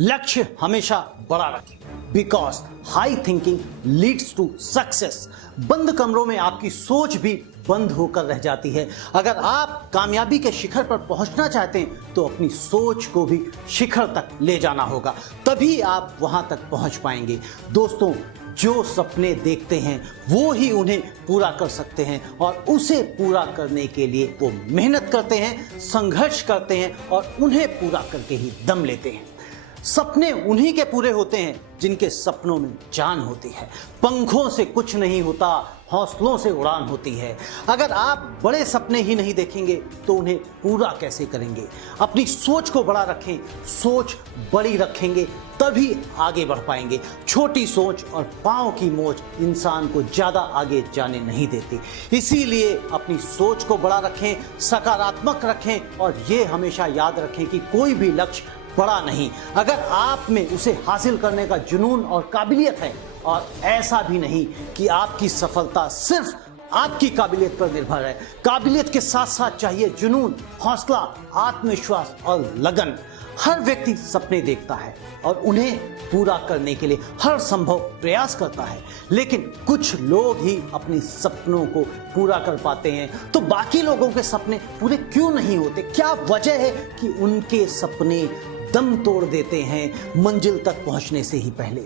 लक्ष्य हमेशा बड़ा रखें, because high thinking leads to success. बंद कमरों में आपकी सोच भी बंद होकर रह जाती है। अगर आप कामयाबी के शिखर पर पहुंचना चाहते हैं तो अपनी सोच को भी शिखर तक ले जाना होगा, तभी आप वहां तक पहुंच पाएंगे। दोस्तों, जो सपने देखते हैं वो ही उन्हें पूरा कर सकते हैं, और उसे पूरा करने के लिए वो मेहनत करते हैं, संघर्ष करते हैं और उन्हें पूरा करके ही दम लेते हैं। सपने उन्हीं के पूरे होते हैं जिनके सपनों में जान होती है। पंखों से कुछ नहीं होता, हौसलों से उड़ान होती है। अगर आप बड़े सपने ही नहीं देखेंगे तो उन्हें पूरा कैसे करेंगे? अपनी सोच को बड़ा रखें, सोच बड़ी रखेंगे तभी आगे बढ़ पाएंगे। छोटी सोच और पांव की मोच इंसान को ज्यादा आगे जाने नहीं देती। इसीलिए अपनी सोच को बड़ा रखें, सकारात्मक रखें और ये हमेशा याद रखें कि कोई भी लक्ष्य बड़ा नहीं, अगर आप में उसे हासिल करने का जुनून और काबिलियत है। और ऐसा भी नहीं कि आपकी सफलता सिर्फ आपकी काबिलियत पर निर्भर है। काबिलियत के साथ साथ चाहिए जुनून, हौसला, आत्मविश्वास और लगन। हर व्यक्ति सपने देखता है और उन्हें पूरा करने के लिए हर संभव प्रयास करता है, लेकिन कुछ लोग ही अपने सपनों को पूरा कर पाते हैं। तो बाकी लोगों के सपने पूरे क्यों नहीं होते? क्या वजह है कि उनके सपने दम तोड़ देते हैं मंजिल तक पहुंचने से ही पहले?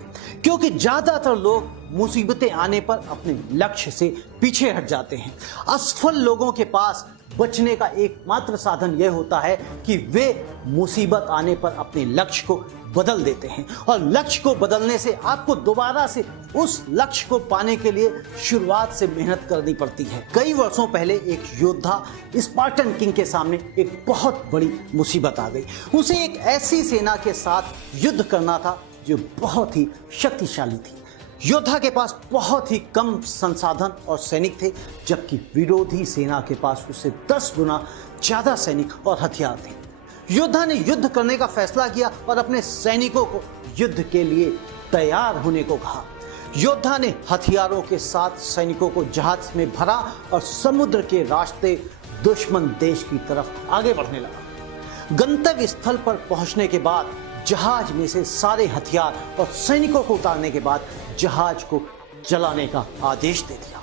क्योंकि ज्यादातर लोग मुसीबतें आने पर अपने लक्ष्य से पीछे हट जाते हैं। असफल लोगों के पास बचने का एकमात्र साधन यह होता है कि वे मुसीबत आने पर अपने लक्ष्य को बदल देते हैं, और लक्ष्य को बदलने से आपको दोबारा से उस लक्ष्य को पाने के लिए शुरुआत से मेहनत करनी पड़ती है। कई वर्षों पहले एक योद्धा स्पार्टन किंग के सामने एक बहुत बड़ी मुसीबत आ गई। उसे एक ऐसी सेना के साथ युद्ध करना था जो बहुत ही शक्तिशाली थी। योद्धा के पास बहुत ही कम संसाधन और सैनिक थे, जबकि विरोधी सेना के पास उससे 10 गुना ज्यादा सैनिक और हथियार थे। योद्धा ने युद्ध करने का फैसला किया और अपने सैनिकों को युद्ध के लिए तैयार होने को कहा। योद्धा ने हथियारों के साथ सैनिकों को जहाज में भरा और समुद्र के रास्ते दुश्मन देश की तरफ आगे बढ़ने लगा। गंतव्य स्थल पर पहुंचने के बाद जहाज में से सारे हथियार और सैनिकों को उतारने के बाद जहाज को चलाने का आदेश दे दिया।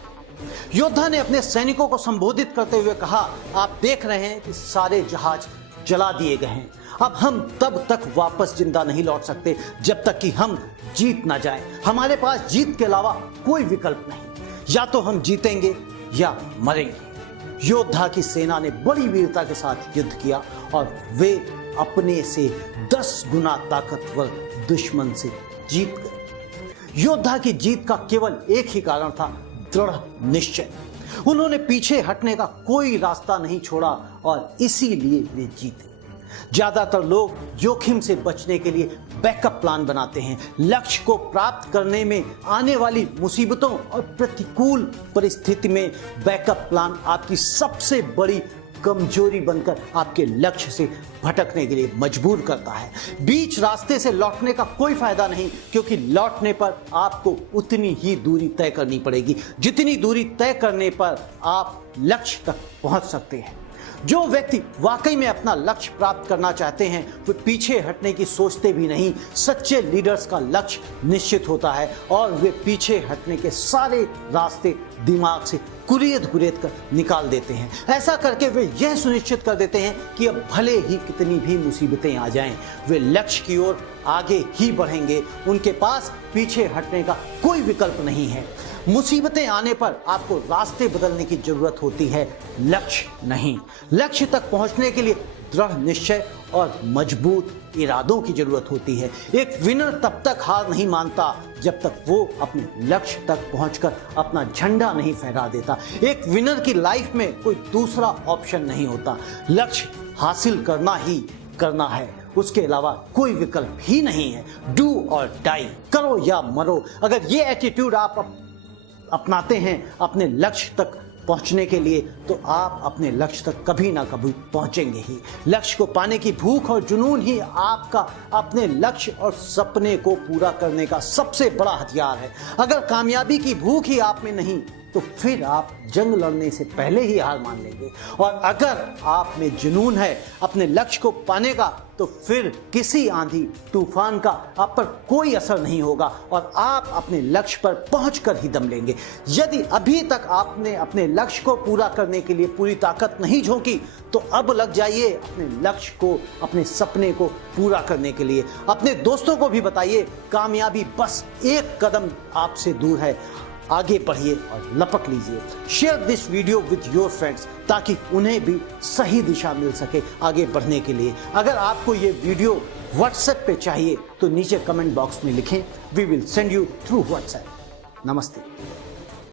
योद्धा ने अपने सैनिकों को संबोधित करते हुए कहा, आप देख रहे हैं कि सारे जहाज जला दिए गए हैं। अब हम तब तक वापस जिंदा नहीं लौट सकते जब तक कि हम जीत ना जाएं। हमारे पास जीत के अलावा कोई विकल्प नहीं, या तो हम जीतेंगे या मरेंगे। योद्धा की सेना ने बड़ी वीरता के साथ युद्ध किया और वे अपने से 10 गुना ताकतवर दुश्मन से जीत गए। योद्धा की जीत का केवल एक ही कारण था, दृढ़ निश्चय। उन्होंने पीछे हटने का कोई रास्ता नहीं छोड़ा और इसीलिए वे जीते। ज्यादातर लोग जोखिम से बचने के लिए बैकअप प्लान बनाते हैं। लक्ष्य को प्राप्त करने में आने वाली मुसीबतों और प्रतिकूल परिस्थिति में बैकअप प्लान आपकी सबसे बड़ी कमजोरी बनकर आपके लक्ष्य से भटकने के लिए मजबूर करता है। बीच रास्ते से लौटने का कोई फायदा नहीं, क्योंकि लौटने पर आपको उतनी ही दूरी तय करनी पड़ेगी जितनी दूरी तय करने पर आप लक्ष्य तक पहुंच सकते हैं। जो व्यक्ति वाकई में अपना लक्ष्य प्राप्त करना चाहते हैं वे पीछे हटने की सोचते भी नहीं। सच्चे लीडर्स का लक्ष्य निश्चित होता है और वे पीछे हटने के सारे रास्ते दिमाग से कुरेद कर निकाल देते हैं। ऐसा करके वे यह सुनिश्चित कर देते हैं कि अब भले ही कितनी भी मुसीबतें आ जाएं, वे लक्ष्य की ओर आगे ही बढ़ेंगे। उनके पास पीछे हटने का कोई विकल्प नहीं है। मुसीबतें आने पर आपको रास्ते बदलने की जरूरत होती है, लक्ष्य नहीं। लक्ष्य तक पहुंचने के लिए दृढ़ निश्चय और मजबूत इरादों की जरूरत होती है। एक विनर तब तक हार नहीं मानता जब तक वो अपने लक्ष्य तक पहुंचकर अपना झंडा नहीं फहरा देता। एक विनर की लाइफ में कोई दूसरा ऑप्शन नहीं होता, लक्ष्य हासिल करना ही करना है, उसके अलावा कोई विकल्प ही नहीं है। डू और डाई, करो या मरो। अगर ये एटीट्यूड आप अपनाते हैं अपने लक्ष्य तक पहुंचने के लिए, तो आप अपने लक्ष्य तक कभी ना कभी पहुंचेंगे ही। लक्ष्य को पाने की भूख और जुनून ही आपका अपने लक्ष्य और सपने को पूरा करने का सबसे बड़ा हथियार है। अगर कामयाबी की भूख ही आप में नहीं तो फिर आप जंग लड़ने से पहले ही हार मान लेंगे। और अगर आप में जुनून है अपने लक्ष्य को पाने का, तो फिर किसी आंधी तूफान का आप पर कोई असर नहीं होगा और आप अपने लक्ष्य पर पहुंचकर ही दम लेंगे। यदि अभी तक आपने अपने लक्ष्य को पूरा करने के लिए पूरी ताकत नहीं झोंकी, तो अब लग जाइए अपने लक्ष्य को, अपने सपने को पूरा करने के लिए। अपने दोस्तों को भी बताइए, कामयाबी बस एक कदम आपसे दूर है। आगे बढ़िए और लपक लीजिए। Share this video with your friends, ताकि उन्हें भी सही दिशा मिल सके आगे बढ़ने के लिए। अगर आपको ये वीडियो व्हाट्सएप पे चाहिए तो नीचे कमेंट बॉक्स में लिखें, we will send you through WhatsApp. नमस्ते।